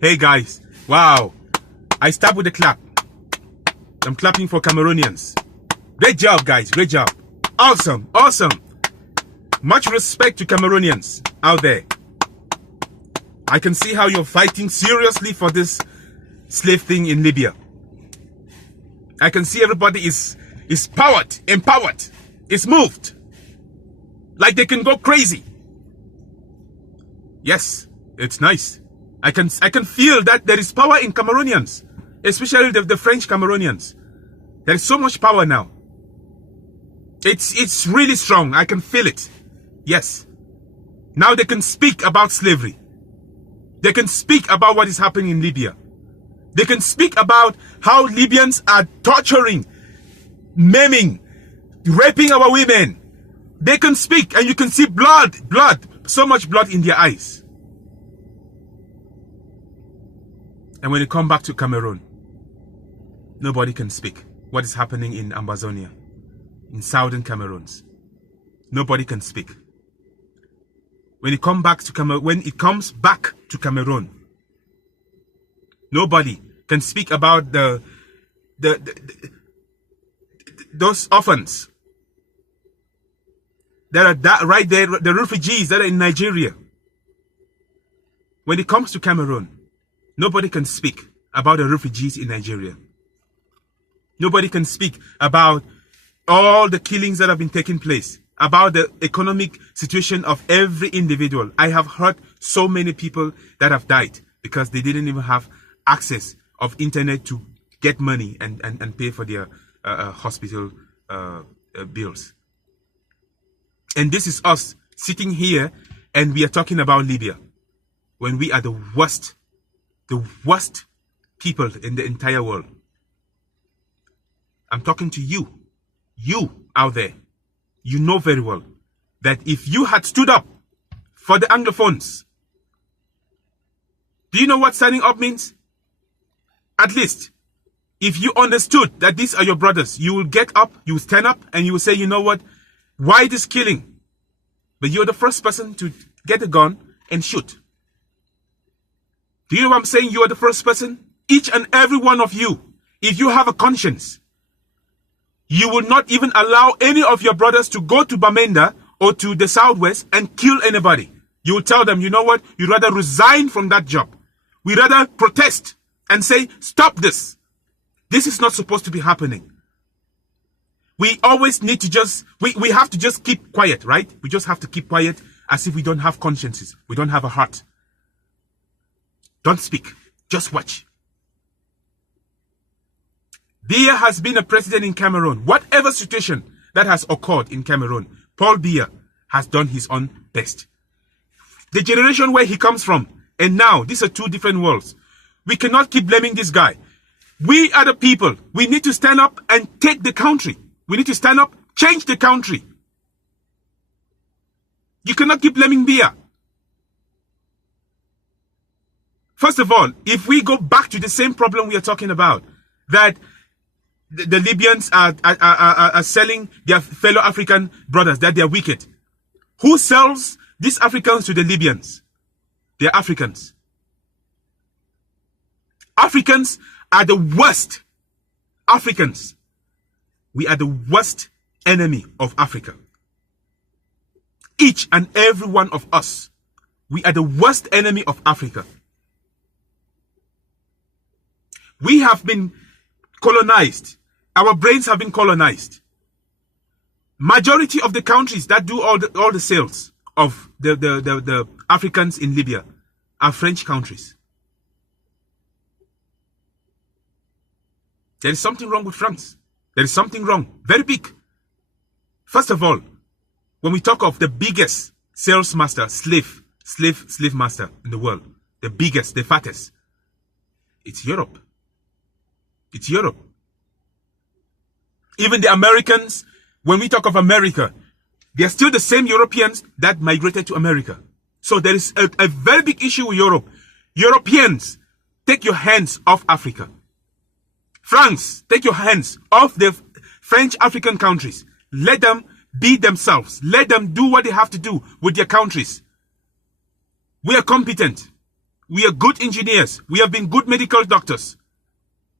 Hey guys, wow, I start with a clap. I'm clapping for Cameroonians. Great job guys, great job. Awesome, awesome. Much respect to Cameroonians out there. I can see how you're fighting seriously for this slave thing in Libya. I can see everybody is powered, empowered, is moved. Like they can go crazy. Yes, it's nice. I can feel that there is power in Cameroonians, especially the French Cameroonians. There is so much power now. It's really strong. I can feel it. Yes. Now they can speak about slavery. They can speak about what is happening in Libya. They can speak about how Libyans are torturing, maiming, raping our women. They can speak and you can see blood, so much blood in their eyes. And when you come back to Cameroon, nobody can speak what is happening in Ambazonia, in southern Cameroons. Nobody can speak. When it comes back to Cameroon, nobody can speak about those orphans that are right there, the refugees that are in Nigeria. When it comes to Cameroon, nobody can speak about the refugees in Nigeria. Nobody can speak about all the killings that have been taking place, about the economic situation of every individual. I have heard so many people that have died because they didn't even have access of internet to get money and pay for their hospital bills. And this is us sitting here and we are talking about Libya when we are the worst people in the entire world. I'm talking to you out there. You know very well that if you had stood up for the Anglophones, do you know what standing up means? At least, if you understood that these are your brothers, you will get up, you will stand up, and you will say, you know what? Why this killing? But you're the first person to get a gun and shoot. Do you know what I'm saying? You are the first person. Each and every one of you, if you have a conscience, you will not even allow any of your brothers to go to Bamenda or to the southwest and kill anybody. You will tell them, you know what? You'd rather resign from that job. We'd rather protest and say, stop this. This is not supposed to be happening. We always need to we have to just keep quiet, right? We just have to keep quiet as if we don't have consciences. We don't have a heart. Don't speak. Just watch. Biya has been a president in Cameroon. Whatever situation that has occurred in Cameroon, Paul Biya has done his own best. The generation where he comes from, and now, these are two different worlds. We cannot keep blaming this guy. We are the people. We need to stand up and take the country. We need to stand up, change the country. You cannot keep blaming Biya. First of all, if we go back to the same problem we are talking about, that the Libyans are selling their fellow African brothers, that they are wicked. Who sells these Africans to the Libyans? They are Africans. Africans are the worst. Africans. We are the worst enemy of Africa. Each and every one of us. We are the worst enemy of Africa. We have been colonized. Our brains have been colonized. Majority of the countries that do all the sales of the Africans in Libya are French countries. There is something wrong with France. There is something wrong. Very big. First of all, when we talk of the biggest sales master, slave master in the world, the biggest, the fattest, it's Europe. It's Europe. Even the Americans, when we talk of America, they are still the same Europeans that migrated to America. So there is a very big issue with Europe. Europeans, take your hands off Africa. France, take your hands off the French African countries. Let them be themselves. Let them do what they have to do with their countries. We are competent. We are good engineers. We have been good medical doctors.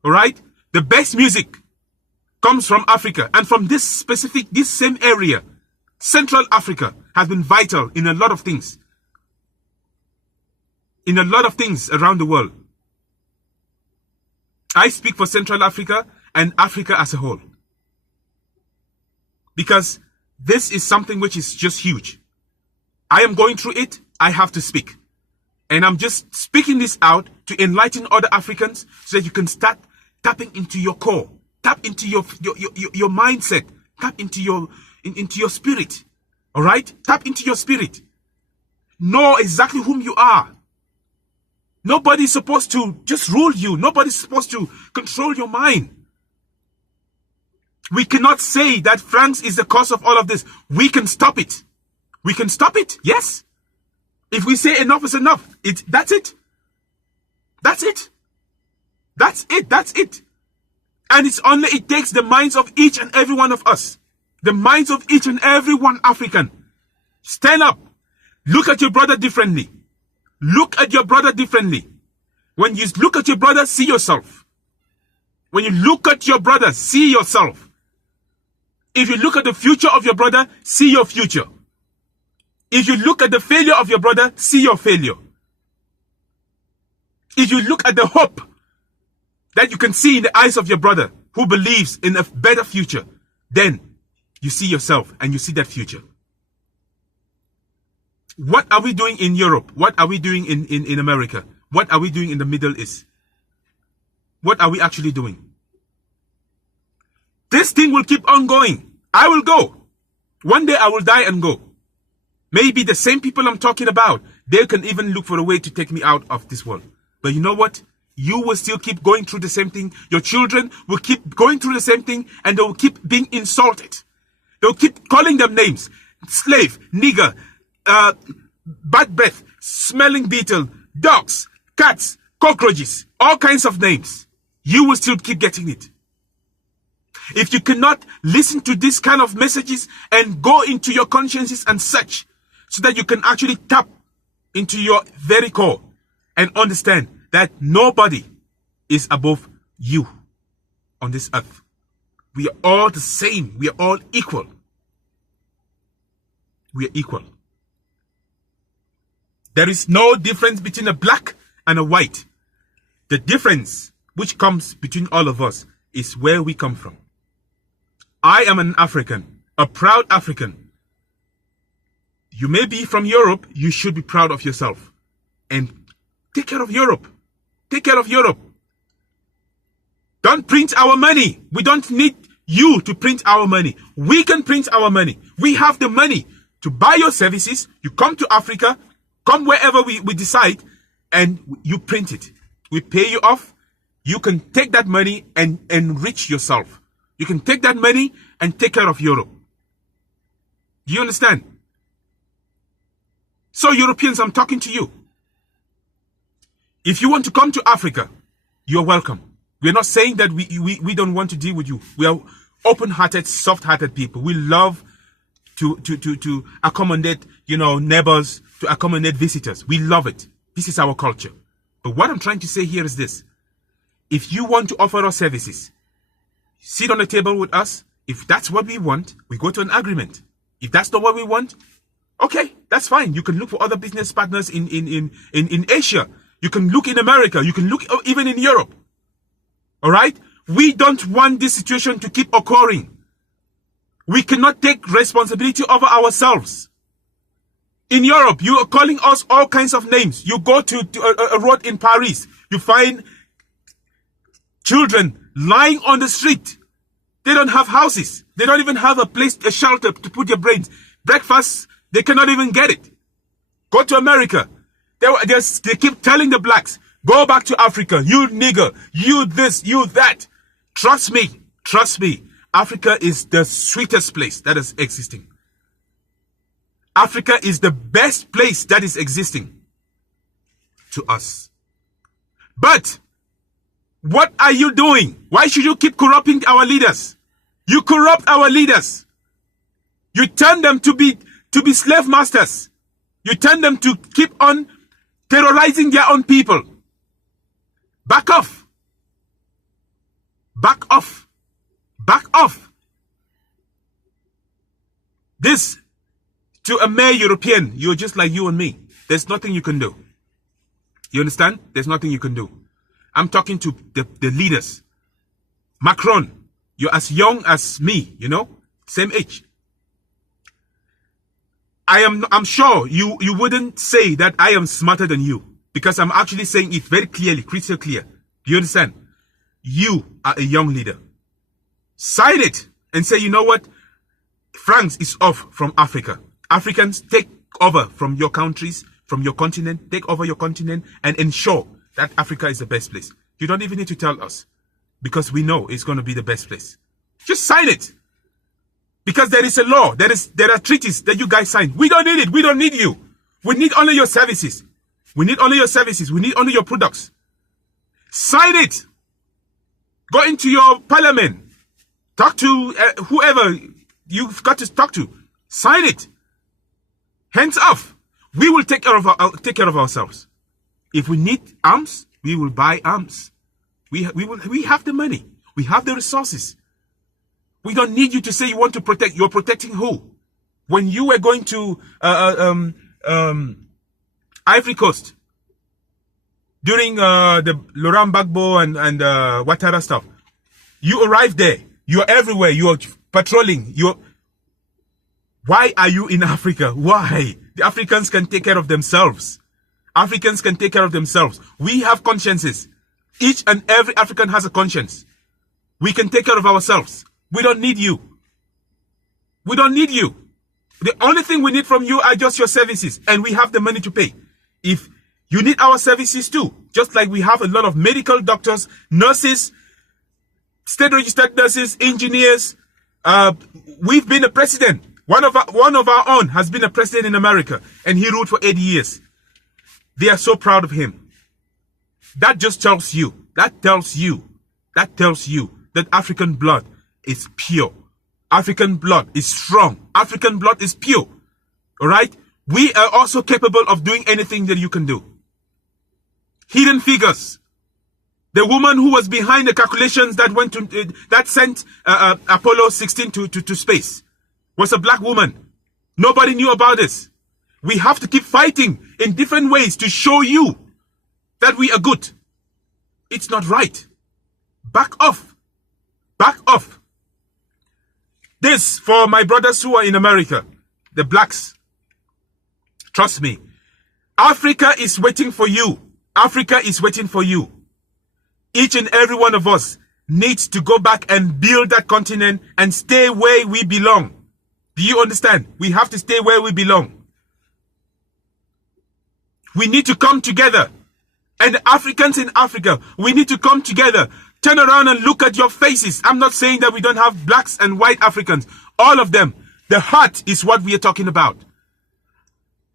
All right? The best music comes from Africa. And from this same area, Central Africa has been vital in a lot of things. In a lot of things around the world. I speak for Central Africa and Africa as a whole. Because this is something which is just huge. I am going through it. I have to speak. And I'm just speaking this out to enlighten other Africans so that you can start tapping into your core. Tap into your mindset. Tap into your spirit. All right? Tap into your spirit. Know exactly whom you are. Nobody's supposed to just rule you. Nobody's supposed to control your mind. We cannot say that France is the cause of all of this. We can stop it. We can stop it. Yes. If we say enough is enough, that's it. That's it. That's it. That's it. And it takes the minds of each and every one of us. The minds of each and every one African. Stand up. Look at your brother differently. Look at your brother differently. When you look at your brother, see yourself. When you look at your brother, see yourself. If you look at the future of your brother, see your future. If you look at the failure of your brother, see your failure. If you look at the hope that you can see in the eyes of your brother who believes in a better future, then you see yourself and you see that future. What are we doing in Europe? What are we doing in America? What are we doing in the Middle East? What are we actually doing? This thing will keep on going. I will go. One day I will die and go. Maybe the same people I'm talking about, they can even look for a way to take me out of this world. But you know what? You will still keep going through the same thing. Your children will keep going through the same thing, and they will keep being insulted. They'll keep calling them names. Slave, nigger, bad breath, smelling beetle, dogs, cats, cockroaches, all kinds of names. You will still keep getting it. If you cannot listen to this kind of messages and go into your consciences and search so that you can actually tap into your very core and understand that nobody is above you on this earth. We are all the same. We are all equal. We are equal. There is no difference between a black and a white. The difference which comes between all of us is where we come from. I am an African, a proud African. You may be from Europe, you should be proud of yourself. And take care of Europe. Take care of Europe. Don't print our money. We don't need you to print our money. We can print our money. We have the money to buy your services. You come to Africa, come wherever we decide, and you print it. We pay you off. You can take that money and enrich yourself. You can take that money and take care of Europe. Do you understand? So Europeans, I'm talking to you. If you want to come to Africa, you're welcome. We're not saying that we don't want to deal with you. We are open-hearted, soft-hearted people. We love to accommodate, neighbors, to accommodate visitors. We love it. This is our culture. But what I'm trying to say here is this. If you want to offer us services, sit on the table with us. If that's what we want, we go to an agreement. If that's not what we want, okay, that's fine. You can look for other business partners in Asia. You can look in America. You can look even in Europe. All right? We don't want this situation to keep occurring. We cannot take responsibility over ourselves. In Europe, you are calling us all kinds of names. You go to a road in Paris. You find children lying on the street. They don't have houses. They don't even have a shelter to put their brains. Breakfast, they cannot even get it. Go to America. They keep telling the blacks, go back to Africa. You nigger, you this, you that. Trust me. Africa is the sweetest place that is existing. Africa is the best place that is existing to us. But what are you doing? Why should you keep corrupting our leaders? You corrupt our leaders. You turn them to be slave masters. You turn them to keep on terrorizing their own people. Back off. Back off. Back off. This, to a mere European, you're just like you and me. There's nothing you can do. You understand? There's nothing you can do. I'm talking to the leaders. Macron, you're as young as me, you know, same age. I'm sure you wouldn't say that I am smarter than you, because I'm actually saying it very clearly, crystal clear. Do you understand? You are a young leader. Sign it and say, you know what? France is off from Africa. Africans, take over from your countries, from your continent, take over your continent and ensure that Africa is the best place. You don't even need to tell us, because we know it's going to be the best place. Just sign it. Because there is a law, there are treaties that you guys signed. We don't need it. We don't need you. We need only your services. We need only your services. We need only your products. Sign it. Go into your parliament. Talk to whoever you've got to talk to. Sign it. Hands off. We will take care of ourselves. If we need arms, we will buy arms. We have the money. We have the resources. We don't need you to say you want to protect. You're protecting who? When you were going to Ivory Coast during the Laurent Gbagbo and Ouattara stuff, you arrived there. You're everywhere. You're patrolling. Why are you in Africa? Why? The Africans can take care of themselves. Africans can take care of themselves. We have consciences. Each and every African has a conscience. We can take care of ourselves. We don't need you. We don't need you. The only thing we need from you are just your services, and we have the money to pay. If you need our services too, just like we have a lot of medical doctors, nurses, state-registered nurses, engineers. We've been a president. One of our own has been a president in America, and he ruled for 80 years. They are so proud of him. That just tells you, that tells you that African blood is pure. African blood is strong. African blood is pure. All right? We are also capable of doing anything that you can do. Hidden Figures. The woman who was behind the calculations that went to that sent Apollo 16 to space was a black woman. Nobody knew about this. We have to keep fighting in different ways to show you that we are good. It's not right. Back off. Back off. This for my brothers who are in America, the blacks. Trust me. Africa is waiting for you. Africa is waiting for you. Each and every one of us needs to go back and build that continent and stay where we belong. Do you understand? We have to stay where we belong. We need to come together. And the Africans in Africa, we need to come together. Turn around and look at your faces. I'm not saying that we don't have blacks and white Africans. All of them. The heart is what we are talking about.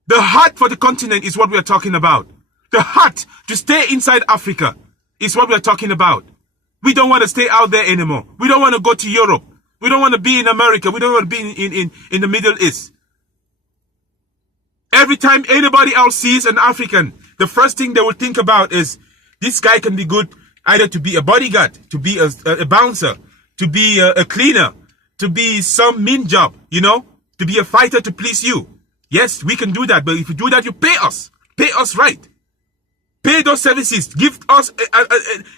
The heart for the continent is what we are talking about. The heart to stay inside Africa is what we are talking about. We don't want to stay out there anymore. We don't want to go to Europe. We don't want to be in America. We don't want to be in the Middle East. Every time anybody else sees an African, the first thing they will think about is, this guy can be good either to be a bodyguard, to be a bouncer, to be a cleaner, to be some mean job, you know, to be a fighter to please you. Yes, we can do that, but if you do that, you pay us. Pay us right. Pay those services. Give us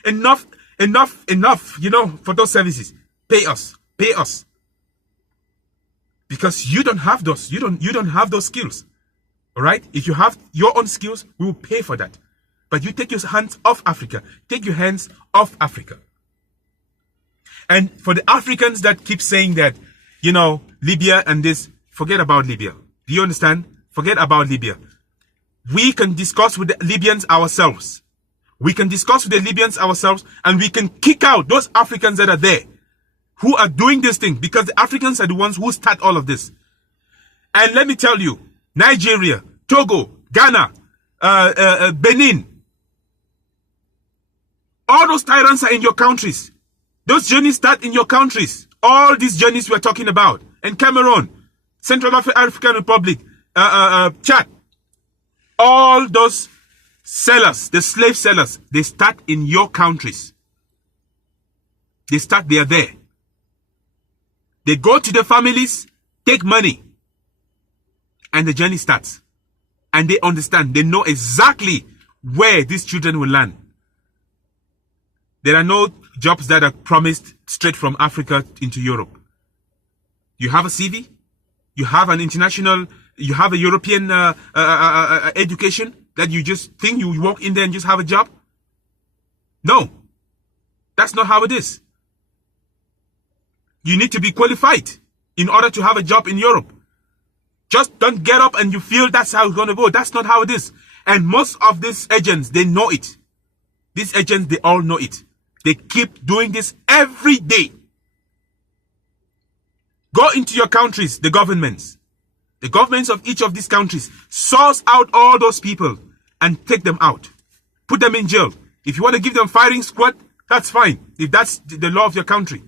enough, you know, for those services. Pay us. Pay us. Because you don't have those. You don't have those skills. All right? If you have your own skills, we will pay for that. But you take your hands off Africa. Take your hands off Africa. And for the Africans that keep saying that, you know, Libya and this, forget about Libya. Do you understand? Forget about Libya. We can discuss with the Libyans ourselves. We can discuss with the Libyans ourselves, and we can kick out those Africans that are there who are doing this thing, because the Africans are the ones who start all of this. And let me tell you, Nigeria, Togo, Ghana, Benin, all those tyrants are in your countries. Those journeys start in your countries. All these journeys we're talking about. And Cameroon, Central African Republic, Chad. All those sellers, the slave sellers, they start in your countries. They are there. They go to the families, take money, and the journey starts. And they understand, they know exactly where these children will land. There are no jobs that are promised straight from Africa into Europe. You have a CV, you have an international, you have a European education that you just think you walk in there and just have a job. No, that's not how it is. You need to be qualified in order to have a job in Europe. Just don't get up and you feel that's how it's going to go. That's not how it is. And most of these agents, they know it. These agents, they all know it. They keep doing this every day. Go into your countries, the governments of each of these countries, source out all those people and take them out. Put them in jail. If you want to give them firing squad, that's fine. If that's the law of your country.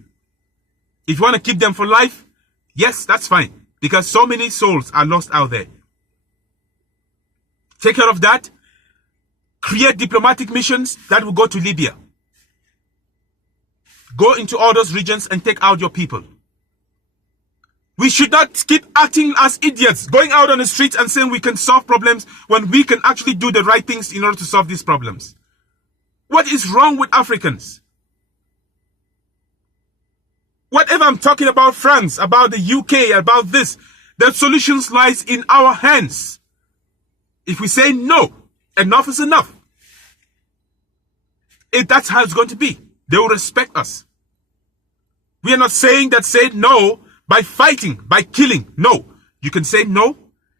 If you want to keep them for life, yes, that's fine. Because so many souls are lost out there. Take care of that. Create diplomatic missions that will go to Libya. Go into all those regions and take out your people. We should not keep acting as idiots, going out on the streets and saying we can solve problems when we can actually do the right things in order to solve these problems. What is wrong with Africans? Whatever I'm talking about France, about the UK, about this, the solutions lies in our hands. If we say no, enough is enough. If that's how it's going to be, they will respect us. We are not saying that say no by fighting, by killing. No, you can say no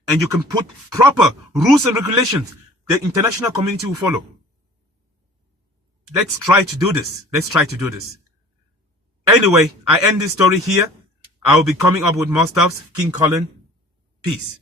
and you can put proper rules and regulations. The international community will follow. Let's try to do this. Let's try to do this. Anyway, I end this story here. I will be coming up with more stuff. King Colin. Peace.